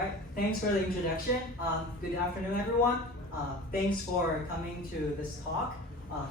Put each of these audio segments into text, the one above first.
right, thanks for the introduction. Good afternoon, everyone. Thanks for coming to this talk.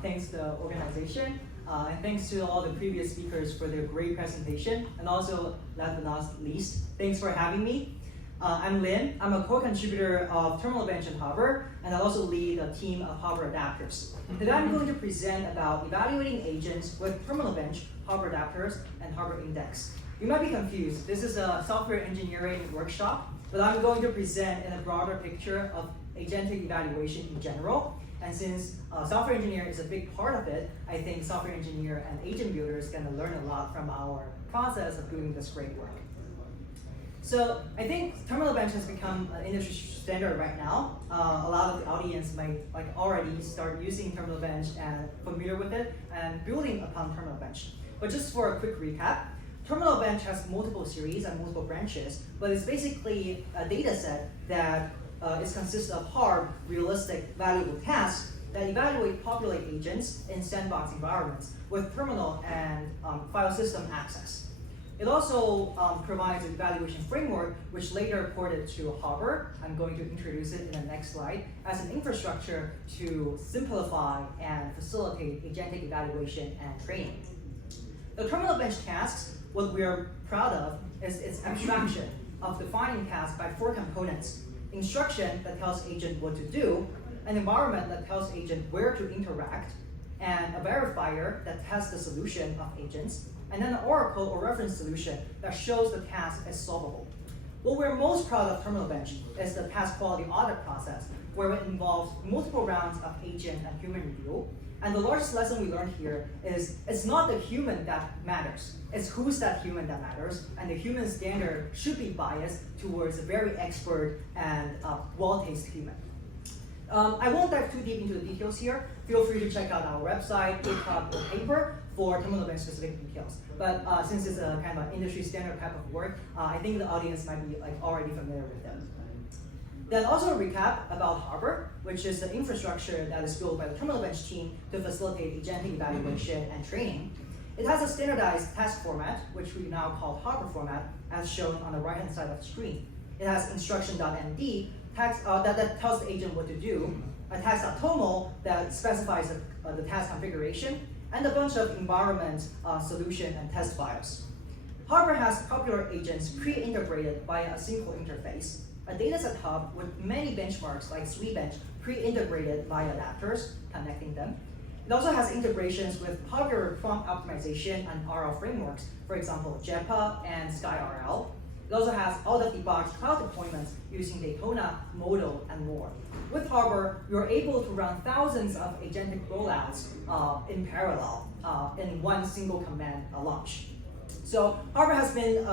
Thanks to the organization. And thanks to all the previous speakers for their great presentation. And also, last but not least, thanks for having me. I'm Lin. I'm a co-contributor of Terminal Bench at Harvard, and I also lead a team of Harvard adapters. Today I'm going to present about evaluating agents with Terminal Bench, Harvard adapters, and Harvard Index. You might be confused. This is a software engineering workshop, but I'm going to present in a broader picture of agentic evaluation in general. And since software engineering is a big part of it, I think software engineer and agent builders can learn a lot from our process of doing this great work. So I think Terminal Bench has become an industry standard right now. A lot of the audience might already start using Terminal Bench and familiar with it and building upon Terminal Bench. But just for a quick recap, Terminal Bench has multiple series and multiple branches, but it's basically a data set that is consists of hard, realistic, valuable tasks that evaluate populate agents in sandbox environments with terminal and file system access. It also provides an evaluation framework, which later ported to Harvard. I'm going to introduce it in the next slide as an infrastructure to simplify and facilitate agentic evaluation and training. The Terminal Bench tasks, what we are proud of is its abstraction of defining tasks by 4 components: instruction that tells agent what to do, an environment that tells agent where to interact, and a verifier that tests the solution of agents, and then an oracle or reference solution that shows the task is solvable. What we're most proud of Terminal Bench is the task quality audit process, where it involves multiple rounds of agent and human review. And the largest lesson we learned here is it's not the human that matters, it's who's that human that matters, and the human standard should be biased towards a very expert and well-tasted human. I won't dive too deep into the details here. Feel free to check out our website, GitHub, or paper for Terminal Bench specific details. But since it's a kind of an industry standard type of work, I think the audience might be already familiar with them. Then also a recap about Harvard, which is the infrastructure that is built by the Terminal Bench team to facilitate agentic evaluation and training. It has a standardized task format, which we now call Harvard format, as shown on the right-hand side of the screen. It has instruction.md that tells the agent what to do, a task.toml that specifies the task configuration, and a bunch of environment, solution, and test files. Harvard has popular agents pre-integrated via a simple interface, a dataset hub with many benchmarks like SweetBench pre-integrated via adapters, connecting them. It also has integrations with popular prompt optimization and RL frameworks, for example, JEPA and SkyRL. It also has all the debug cloud deployments using Daytona, Modo, and more. With Harvard, you're able to run thousands of agentic rollouts in parallel in one single command launch. So Harvard has been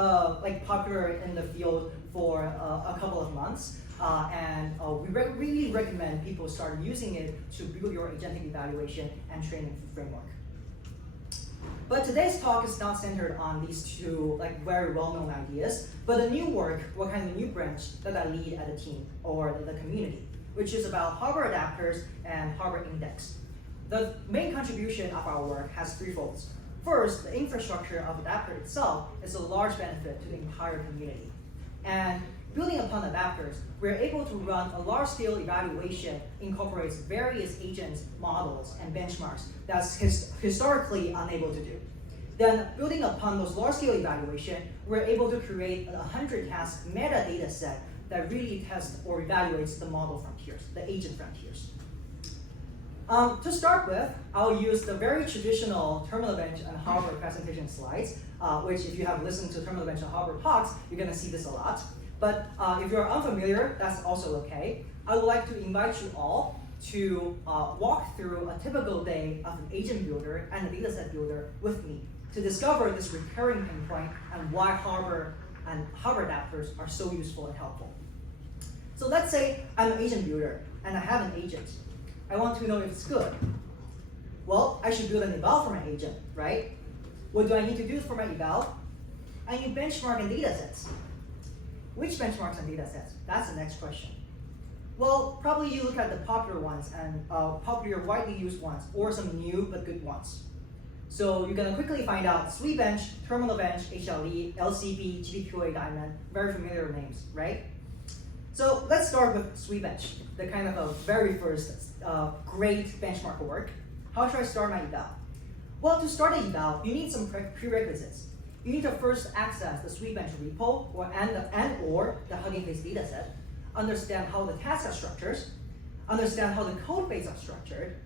popular in the field for a couple of months, and we really recommend people start using it to build your agentic evaluation and training framework. But today's talk is not centered on these two very well-known ideas, but a new work, what kind of new branch that I lead at the team or the community, which is about Harvard adapters and Harvard Index. The main contribution of our work has 3 folds. First, the infrastructure of adapter itself is a large benefit to the entire community. And building upon adapters, we're able to run a large-scale evaluation incorporates various agents, models, and benchmarks that's historically unable to do. Then, building upon those large-scale evaluation, we're able to create a 100-task metadata set that really tests or evaluates the model frontiers, the agent frontiers. To start with, I'll use the very traditional Terminal Bench and Harvard presentation slides, which if you have listened to Terminal Bench and Harvard talks, you're going to see this a lot. But if you're unfamiliar, that's also okay. I would like to invite you all to walk through a typical day of an agent builder and a dataset builder with me to discover this recurring pain point and why Harvard and Harvard adapters are so useful and helpful. So let's say I'm an agent builder and I have an agent. I want to know if it's good. Well, I should build an eval for my agent, right? What do I need to do for my eval? I need benchmark and datasets. Which benchmarks and datasets? That's the next question. Well, probably you look at the popular ones and popular, widely used ones, or some new but good ones. So you're going to quickly find out SweetBench, Terminal Bench, HLE, LCB, GPQA Diamond, very familiar names, right? So let's start with SweetBench, the kind of a very first great benchmark work. How should I start my eval? Well, to start an eval, you need some prerequisites. You need to first access the SweetBench repo or the Hugging Face dataset, understand how the tasks are structured, understand how the code base are structured,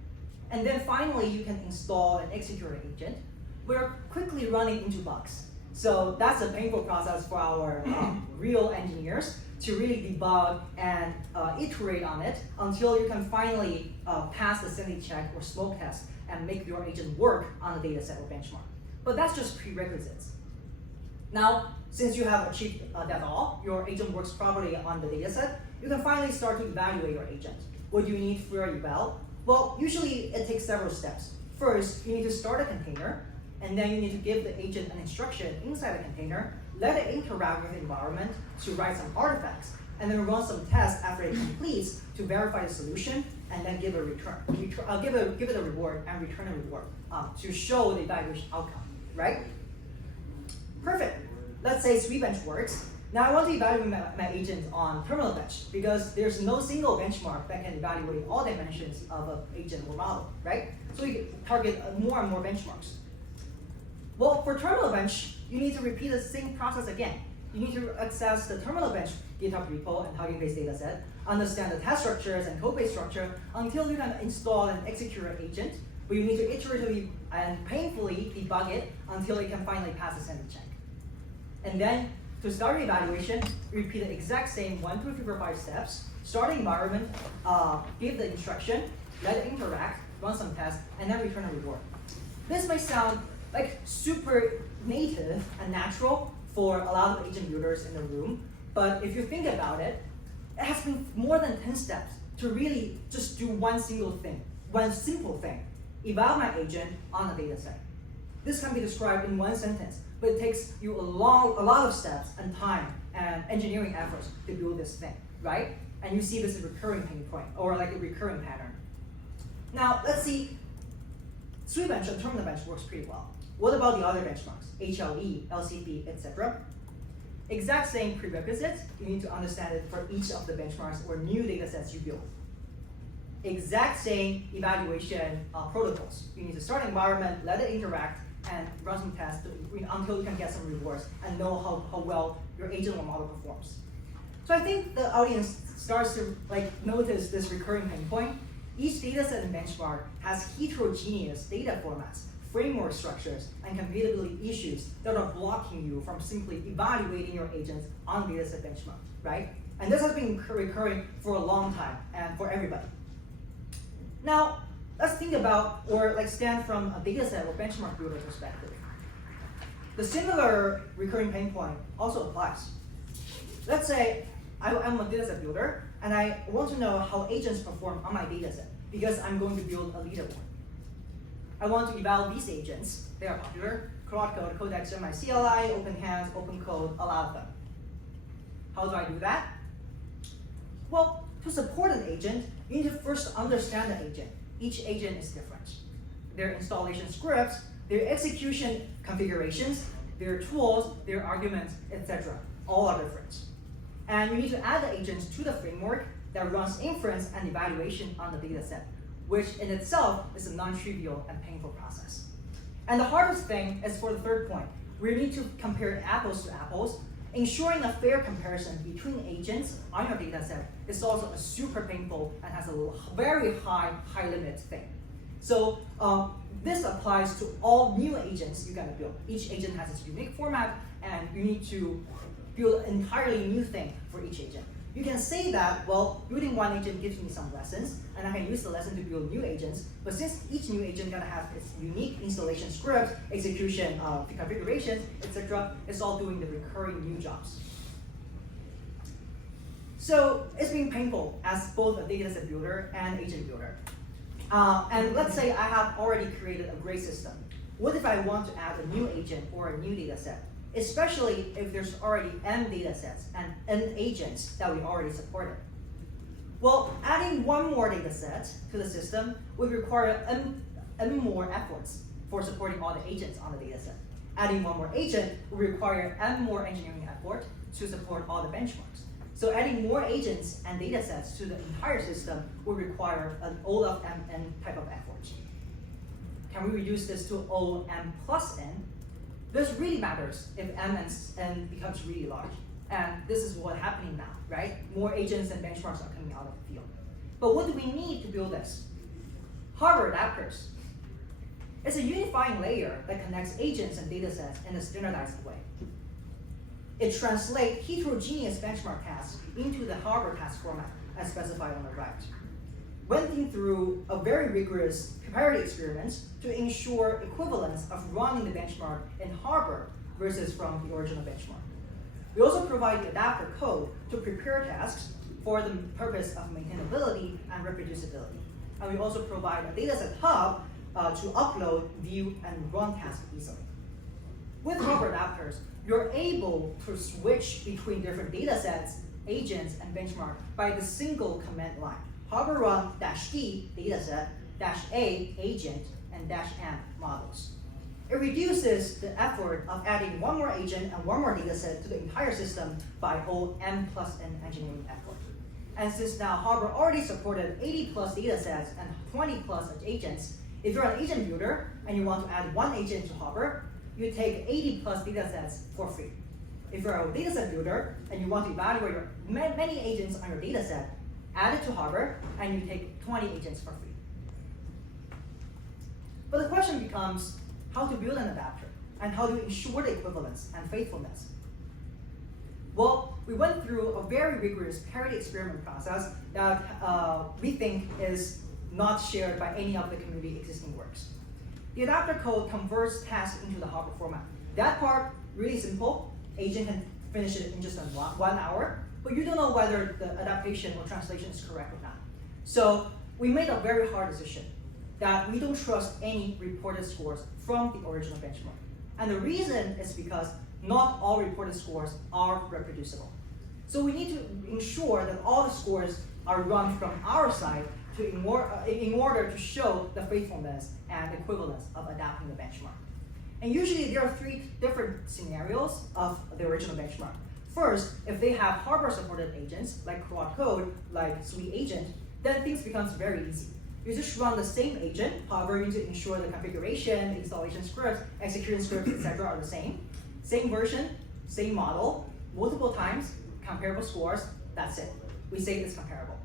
and then finally you can install and execute an agent. We're quickly running into bugs. So that's a painful process for our real engineers to really debug and iterate on it until you can finally pass the sanity check or smoke test and make your agent work on the data set or benchmark. But that's just prerequisites. Now, since you have achieved that all, your agent works properly on the data set, you can finally start to evaluate your agent. What do you need for your eval? Well, usually it takes several steps. First, you need to start a container, and then you need to give the agent an instruction inside the container, let it interact with the environment to write some artifacts, and then run some tests after it completes to verify the solution, and then give a return. Give it a reward and return a reward to show the evaluation outcome, right? Perfect. Let's say SweetBench works. Now I want to evaluate my agent on Terminal Bench because there's no single benchmark that can evaluate all dimensions of an agent or model, right? So we target more and more benchmarks. Well, for Terminal Bench, you need to repeat the same process again. You need to access the Terminal Bench GitHub repo and Hugging Face dataset, understand the task structures and code base structure until you can install and execute an agent, but you need to iteratively and painfully debug it until it can finally pass the sanity check. And then, to start your evaluation, repeat the exact same 1, 2, 3, 4, 5 steps. Start the environment, give the instruction, let it interact, run some tests, and then return a reward. This may sound like super native and natural for a lot of agent builders in the room, but if you think about it, it has been more than 10 steps to really just do one single thing, one simple thing, eval my agent on a data set. This can be described in one sentence, but it takes you a lot of steps and time and engineering efforts to build this thing, right? And you see this as a recurring pain point or like a recurring pattern. Now, let's see, SweetBench and Terminal Bench works pretty well. What about the other benchmarks, HLE, LCP, etc.? Exact same prerequisites, you need to understand it for each of the benchmarks or new data sets you build. Exact same evaluation protocols. You need to start an environment, let it interact, and run some tests until you can get some rewards and know how well your agent or model performs. So I think the audience starts to notice this recurring pain point. Each dataset and benchmark has heterogeneous data formats, framework structures, and compatibility issues that are blocking you from simply evaluating your agents on dataset benchmark, right? And this has been recurring for a long time and for everybody. Now, let's think about or stand from a dataset or benchmark builder perspective. The similar recurring pain point also applies. Let's say I'm a dataset builder and I want to know how agents perform on my dataset because I'm going to build a leaderboard. I want to evaluate these agents. They are popular: Claude Code, Codex, MyCLI, OpenHands, OpenCode, a lot of them. How do I do that? Well, to support an agent, you need to first understand the agent. Each agent is different. Their installation scripts, their execution configurations, their tools, their arguments, etc. all are different. And you need to add the agents to the framework that runs inference and evaluation on the dataset, which in itself is a non-trivial and painful process. And the hardest thing is for the third point. We need to compare apples to apples. Ensuring a fair comparison between agents on your dataset is also a super painful and has a very high limit thing. So this applies to all new agents you're gonna build. Each agent has its unique format, and you need to build an entirely new thing for each agent. You can say that, well, building one agent gives me some lessons, and I can use the lesson to build new agents, but since each new agent is gonna have its unique installation script, execution configurations, etc., it's all doing the recurring new jobs. So it's been painful as both a dataset builder and agent builder. And let's say I have already created a great system. What if I want to add a new agent or a new dataset? Especially if there's already n datasets and n agents that we already supported. Well, adding one more dataset to the system would require n more efforts for supporting all the agents on the dataset. Adding one more agent would require n more engineering effort to support all the benchmarks. So adding more agents and data sets to the entire system will require an O of mn type of effort. Can we reduce this to O m plus n? This really matters if m and n becomes really large. And this is what's happening now, right? More agents and benchmarks are coming out of the field. But what do we need to build this? Harbor adapters. It's a unifying layer that connects agents and data sets in a standardized way. It translates heterogeneous benchmark tasks into the Harbor task format as specified on the right. Went through a very rigorous parity experiment to ensure equivalence of running the benchmark in Harbor versus from the original benchmark. We also provide adapter code to prepare tasks for the purpose of maintainability and reproducibility. And we also provide a dataset hub to upload, view, and run tasks easily. With Harbor adapters, you're able to switch between different datasets, agents, and benchmark by the single command line. Harbor run -d dataset, -a agent, and -m models. It reduces the effort of adding one more agent and one more dataset to the entire system by O m plus n engineering effort. And since now Harbor already supported 80 plus datasets and 20 plus agents, if you're an agent builder and you want to add one agent to Harbor, you take 80 plus datasets for free. If you're a dataset builder and you want to evaluate your many agents on your dataset, add it to Harbor and you take 20 agents for free. But the question becomes how to build an adapter and how to ensure the equivalence and faithfulness. Well, we went through a very rigorous parity experiment process that we think is not shared by any of the community existing works. The adapter code converts tasks into the Harbor format. That part, really simple. Agent can finish it in just 1 hour, but you don't know whether the adaptation or translation is correct or not. So we made a very hard decision that we don't trust any reported scores from the original benchmark. And the reason is because not all reported scores are reproducible. So we need to ensure that all the scores are run from our side in order to show the faithfulness and equivalence of adapting the benchmark. And usually there are 3 different scenarios of the original benchmark. First, if they have Harbor supported agents like quad code, like Sweet Agent, then things becomes very easy. You just run the same agent, however, you need to ensure the configuration, installation scripts, execution scripts, etc. are the same. Same version, same model, multiple times, comparable scores, that's it. We say it's comparable.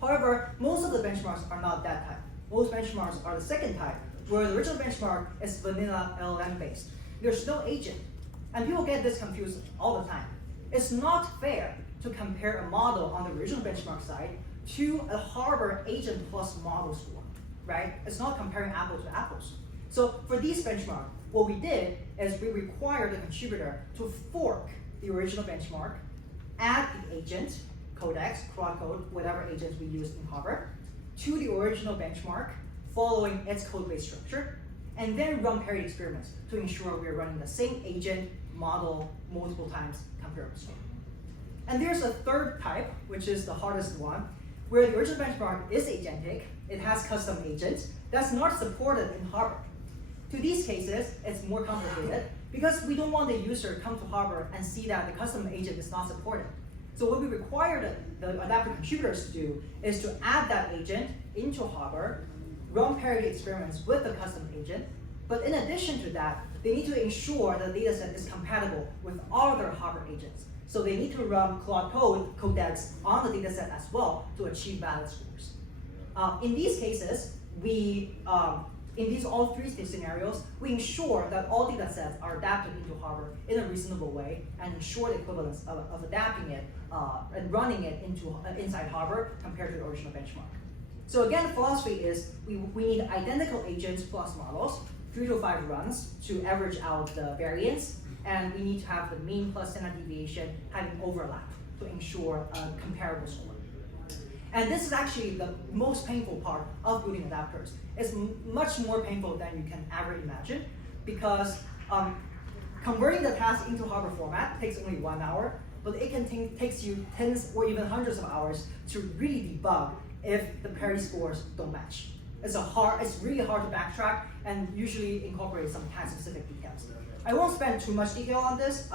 However, most of the benchmarks are not that type. Most benchmarks are the second type, where the original benchmark is vanilla LLM based. There's no agent. And people get this confused all the time. It's not fair to compare a model on the original benchmark side to a Harbor agent plus model score, right? It's not comparing apples to apples. So for these benchmarks, what we did is we required the contributor to fork the original benchmark, add the agent, codex, quad code, whatever agents we used in Harbor, to the original benchmark, following its code-based structure, and then run parity experiments to ensure we're running the same agent model multiple times comparable score. And there's a third type, which is the hardest one, where the original benchmark is agentic, it has custom agents, that's not supported in Harbor. To these cases, it's more complicated because we don't want the user to come to Harbor and see that the custom agent is not supported. So what we require the adapter contributors to do is to add that agent into Harbor, run parity experiments with the custom agent, but in addition to that, they need to ensure the dataset is compatible with all other Harbor agents. So they need to run Claude Code codex on the dataset as well to achieve valid scores. In these cases, in these all 3 scenarios, we ensure that all datasets are adapted into Harbor in a reasonable way and ensure the equivalence of adapting it and running it inside Harbor compared to the original benchmark. So again, the philosophy is we need identical agents plus models, 3 to 5 runs to average out the variance, and we need to have the mean plus standard deviation having overlap to ensure a comparable score. And this is actually the most painful part of building adapters. It's much more painful than you can ever imagine because converting the task into Harbor format takes only 1 hour, but it can takes you tens or even hundreds of hours to really debug if the parity scores don't match. It's really hard to backtrack and usually incorporate some task-specific details. I won't spend too much detail on this.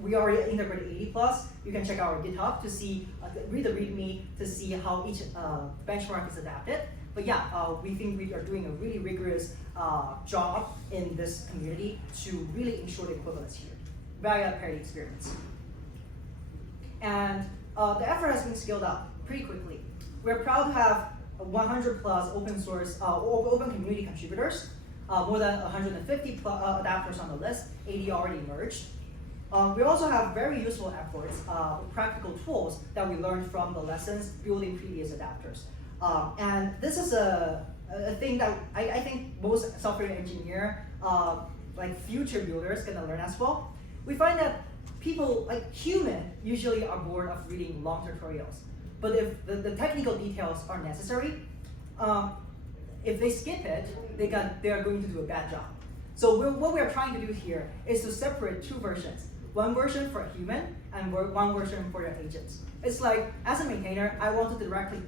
We already integrated 80 plus. You can check our GitHub to see, read the README to see how each benchmark is adapted. But yeah, we think we are doing a really rigorous job in this community to really ensure the equivalence here via parity experiments. And the effort has been scaled up pretty quickly. We're proud to have 100 plus open source, open community contributors, more than 150 adapters on the list, 80 already merged. We also have very useful efforts, practical tools that we learned from the lessons building previous adapters. And this is a thing that I think most software engineer, like future builders, gonna learn as well. We find that people, like human, usually are bored of reading long tutorials. But if the technical details are necessary, if they skip it, they are going to do a bad job. So what we are trying to do here is to separate two versions. One version for a human and one version for your agents. It's like, as a maintainer, I want to directly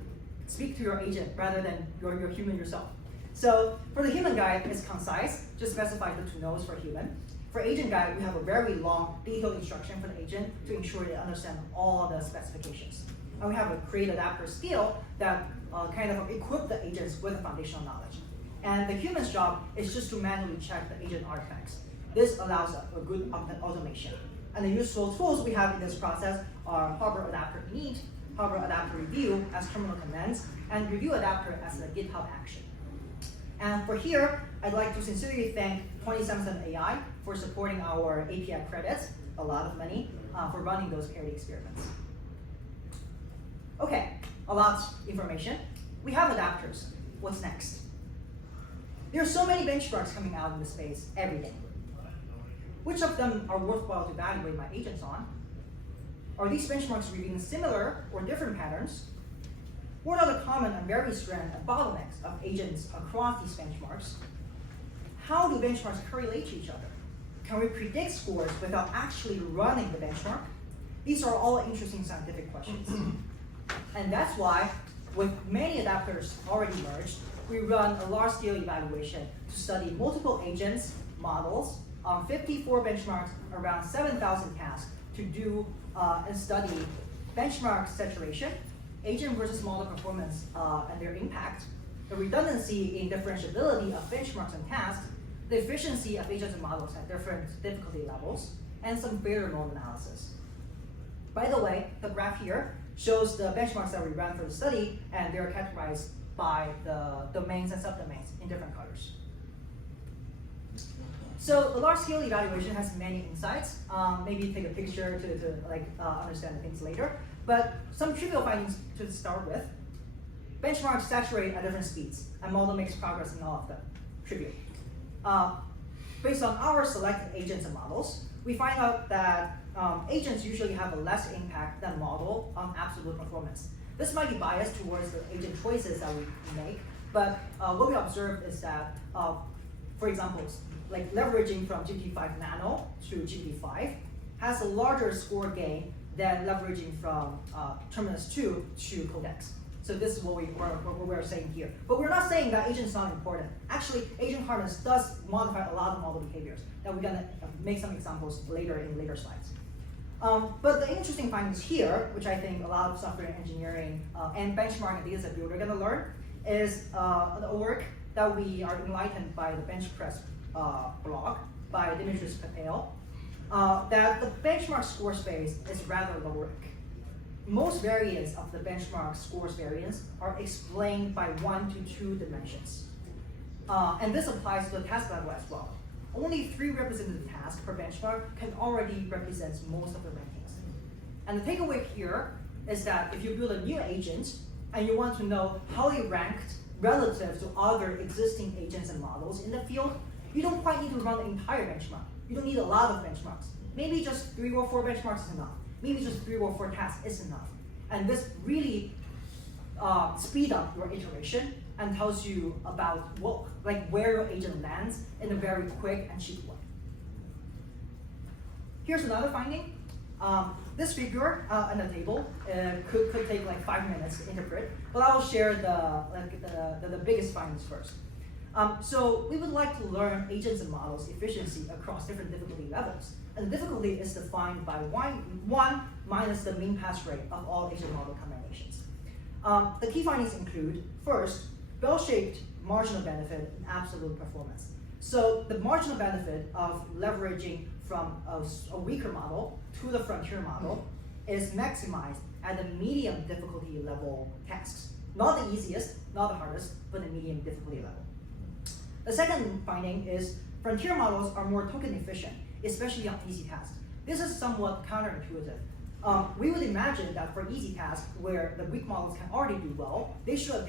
speak to your agent rather than your human yourself. So for the human guide, it's concise, just specify the two nodes for human. For agent guide, we have a very long, detailed instruction for the agent to ensure they understand all the specifications. And we have a create adapter skill that kind of equip the agents with the foundational knowledge. And the human's job is just to manually check the agent artifacts. This allows a good automation. And the useful tools we have in this process are Harbor Adapter init, Harbor Adapter review as terminal commands, and review adapter as a GitHub action. And for here, I'd like to sincerely thank 27 AI for supporting our API credits, a lot of money, for running those parity experiments. Okay, a lot of information. We have adapters. What's next? There are so many benchmarks coming out in the space every day. Which of them are worthwhile to evaluate my agents on? Are these benchmarks revealing similar or different patterns? What are the common and various strands and bottlenecks of agents across these benchmarks? How do benchmarks correlate to each other? Can we predict scores without actually running the benchmark? These are all interesting scientific questions. And that's why, with many adapters already merged, we run a large-scale evaluation to study multiple agents, models, on 54 benchmarks, around 7,000 tasks to do and study benchmark saturation, agent versus model performance and their impact, the redundancy in differentiability of benchmarks and tasks, the efficiency of agents and models at different difficulty levels, and some failure mode analysis. By the way, the graph here shows the benchmarks that we ran for the study, and they're categorized by the domains and subdomains in different colors. So the large-scale evaluation has many insights. Maybe take a picture to understand the things later. But some trivial findings to start with. Benchmarks saturate at different speeds, and model makes progress in all of them. Trivial. Based on our selected agents and models, we find out that agents usually have a less impact than model on absolute performance. This might be biased towards the agent choices that we make, but what we observed is that, for example, like leveraging from GPT-5 Nano to GPT-5 has a larger score gain than leveraging from Terminus 2 to Codex. So this is what we're saying here. But we're not saying that agent's not important. Actually, agent hardness does modify a lot of model behaviors that we're gonna make some examples later in later slides. But the interesting findings here, which I think a lot of software engineering and benchmarking ideas that we're gonna learn, is the work that we are enlightened by the bench press blog by Dimitris Patel, that the benchmark score space is rather low-rank. Most variants of the benchmark scores variance are explained by 1 to 2 dimensions. And this applies to the task level as well. Only 3 representative tasks per benchmark can already represent most of the rankings. And the takeaway here is that if you build a new agent and you want to know how they ranked relative to other existing agents and models in the field, you don't quite need to run the entire benchmark. You don't need a lot of benchmarks. Maybe just 3 or 4 benchmarks is enough. Maybe just 3 or 4 tasks is enough. And this really speeds up your iteration and tells you about where your agent lands in a very quick and cheap way. Here's another finding. This figure in the table could take like 5 minutes to interpret, but I will share the biggest findings first. So we would like to learn agents and models efficiency across different difficulty levels. And the difficulty is defined by 1 minus the mean pass rate of all agent model combinations. The key findings include, first, bell-shaped marginal benefit in absolute performance. So the marginal benefit of leveraging from a weaker model to the frontier model is maximized at the medium difficulty level tasks. Not the easiest, not the hardest, but the medium difficulty level. The second finding is frontier models are more token efficient, especially on easy tasks. This is somewhat counterintuitive. We would imagine that for easy tasks where the weak models can already do well, they should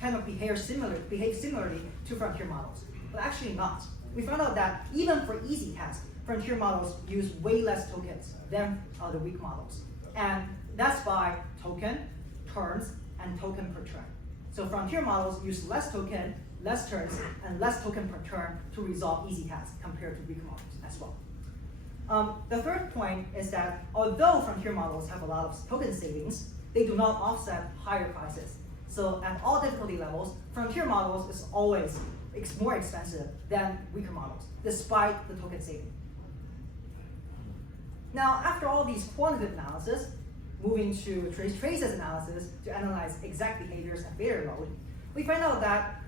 kind of behave similarly to frontier models, but actually not. We found out that even for easy tasks, frontier models use way less tokens than the weak models. And that's by token, turns, and token per turn. So frontier models use less token, less turns, and less token per turn to resolve easy tasks compared to weak models as well. The third point is that although frontier models have a lot of token savings, they do not offset higher prices. So at all difficulty levels, frontier models is always more expensive than weaker models, despite the token saving. Now, after all these quantitative analysis, moving to traces analysis to analyze exact behaviors and failure load, we find out that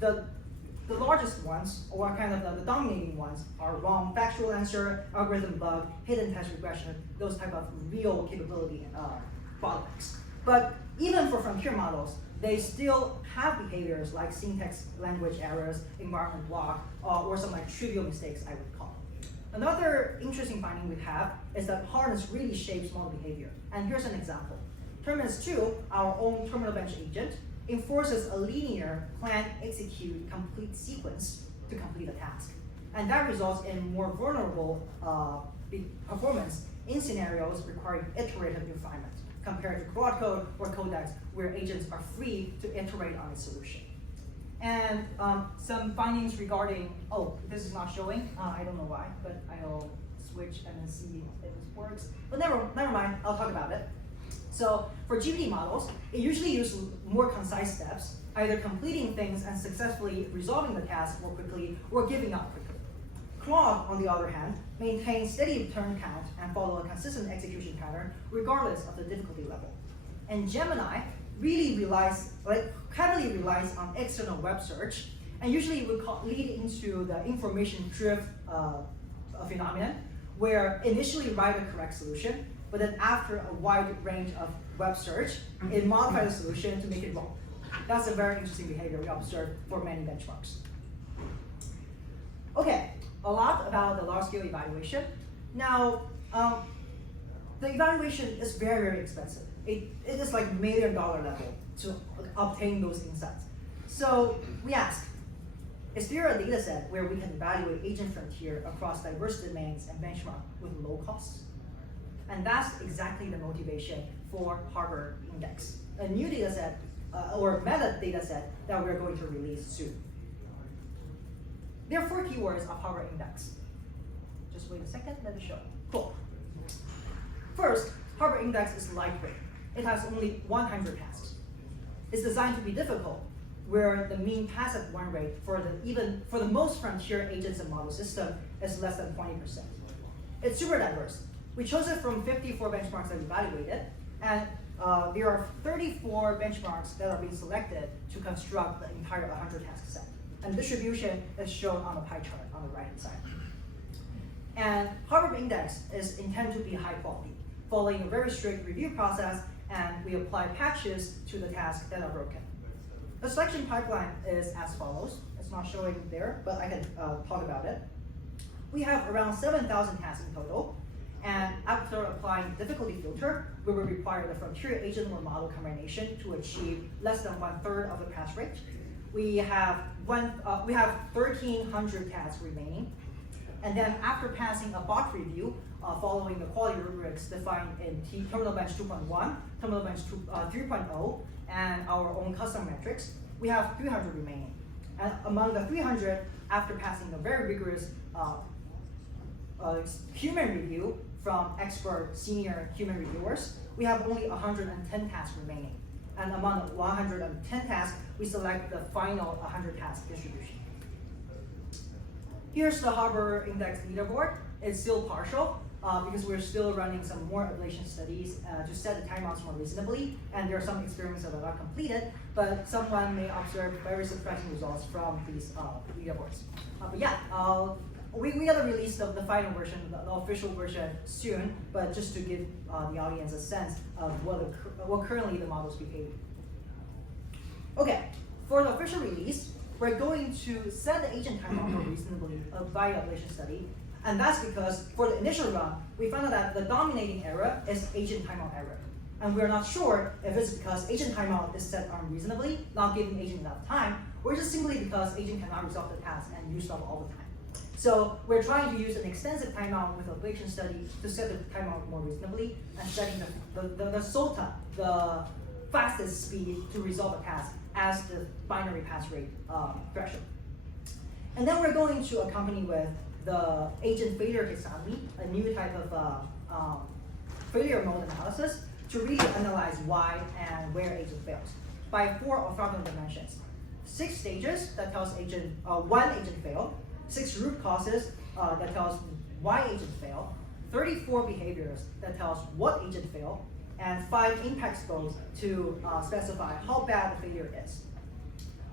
the largest ones, or kind of the dominating ones, are wrong factual answer, algorithm bug, hidden test regression, those type of real capability bottlenecks. But even for frontier models, they still have behaviors like syntax language errors, environment block, or some like trivial mistakes, I would call. Another interesting finding we have is that hardness really shapes model behavior. And here's an example. Terminus 2, our own terminal bench agent, enforces a linear plan execute complete sequence to complete a task. And that results in more vulnerable performance in scenarios requiring iterative refinement compared to quad code or codecs where agents are free to iterate on a solution. And some findings regarding, this is not showing, I don't know why, but I'll switch and then see if this works. But never mind, I'll talk about it. So for GPT models, it usually uses more concise steps, either completing things and successfully resolving the task more quickly or giving up quickly. Claude, on the other hand, maintains steady turn count and follow a consistent execution pattern regardless of the difficulty level. And Gemini really heavily relies on external web search, and usually would lead into the information drift phenomenon, where initially write a correct solution, but then after a wide range of web search, it modifies the solution to make it wrong. That's a very interesting behavior we observed for many benchmarks. Okay, a lot about the large-scale evaluation. Now, the evaluation is very, very expensive. It is like $1 million level to obtain those insights. So we ask, is there a data set where we can evaluate agent frontier across diverse domains and benchmark with low costs? And that's exactly the motivation for Harvard Index, a new data set or meta data set that we're going to release soon. There are 4 keywords of Harvard Index. Just wait a second, let me show. Cool. First, Harvard Index is lightweight. It has only 100 tasks. It's designed to be difficult, where the mean pass at one rate for the most frontier agents and model system is less than 20%. It's super diverse. We chose it from 54 benchmarks that we evaluated, and there are 34 benchmarks that are being selected to construct the entire 100 task set. And distribution is shown on the pie chart on the right-hand side. And Harvard Index is intended to be high quality, following a very strict review process, and we apply patches to the tasks that are broken. The selection pipeline is as follows. It's not showing there, but I can talk about it. We have around 7,000 tasks in total, and after applying difficulty filter, we will require the frontier agent or model combination to achieve less than 1/3 of the pass rate. We have 1,300 tasks remaining, and then after passing a bot review, following the quality rubrics defined in Terminal Bench 2.1, Terminal Bench 3.0, and our own custom metrics, we have 300 remaining. And among the 300, after passing a very rigorous human review, from expert senior human reviewers, we have only 110 tasks remaining. And among the 110 tasks, we select the final 100 task distribution. Here's the Harbor Index leaderboard. It's still partial because we're still running some more ablation studies to set the timeouts more reasonably, and there are some experiments that are not completed, but someone may observe very surprising results from these leaderboards. But yeah, we're gonna release the final version, the official version soon, but just to give the audience a sense of what currently the models behave. Okay, for the official release, we're going to set the agent timeout more reasonably via ablation study. And that's because for the initial run, we found out that the dominating error is agent timeout error. And we're not sure if it's because agent timeout is set unreasonably, not giving agent enough time, or just simply because agent cannot resolve the task and use up all the time. So we're trying to use an extensive timeout with ablation study to set the timeout more reasonably and setting the SOTA, the fastest speed to resolve a task as the binary pass rate threshold. And then we're going to accompany with the agent failure taxonomy, a new type of failure mode analysis to really analyze why and where agent fails by 4 orthogonal dimensions. 6 stages that tells agent one agent failed, 6 root causes that tells why agent failed, 34 behaviors that tells what agent failed, and 5 impact scopes to specify how bad the failure is.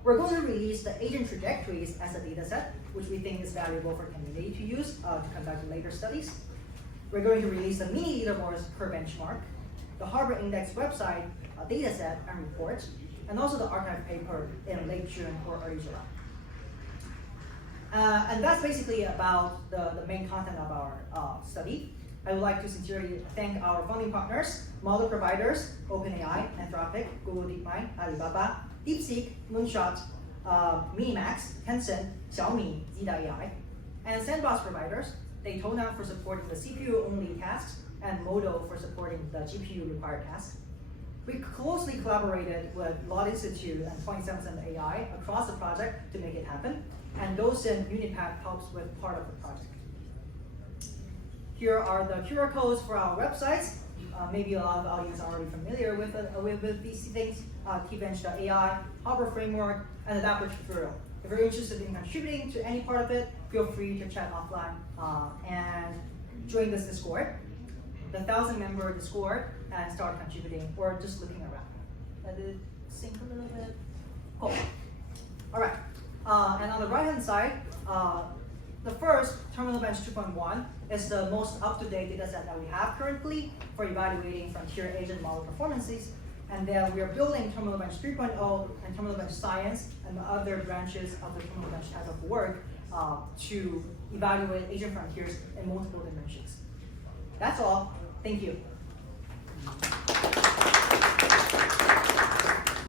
We're going to release the agent trajectories as a data set, which we think is valuable for community to use to conduct later studies. We're going to release the mini leaderboards per benchmark, the Harbor Index website data set and report, and also the archive paper in late June or early July. And that's basically about the main content of our study. I would like to sincerely thank our funding partners, model providers, OpenAI, Anthropic, Google DeepMind, Alibaba, DeepSeek, Moonshot, Minimax, Tencent, Xiaomi, Zeta.ai, and sandbox providers, Daytona for supporting the CPU-only tasks, and Modo for supporting the GPU-required tasks. We closely collaborated with Law Institute and 27% AI across the project to make it happen, and Docent Unipack helps with part of the project. Here are the QR codes for our websites. Maybe a lot of the audience are already familiar with these things, tbench.ai, Harbor Framework, and the Adapter tutorial. If you're interested in contributing to any part of it, feel free to chat offline and join this Discord, the 1,000-member Discord, and start contributing or just looking around. Did it sync a little bit? Cool. All right. And on the right-hand side, the first Terminal Bench 2.1 is the most up-to-date data set that we have currently for evaluating frontier agent model performances. And then we are building Terminal Bench 3.0 and Terminal Bench Science and the other branches of the Terminal Bench type of work to evaluate agent frontiers in multiple dimensions. That's all. Thank you.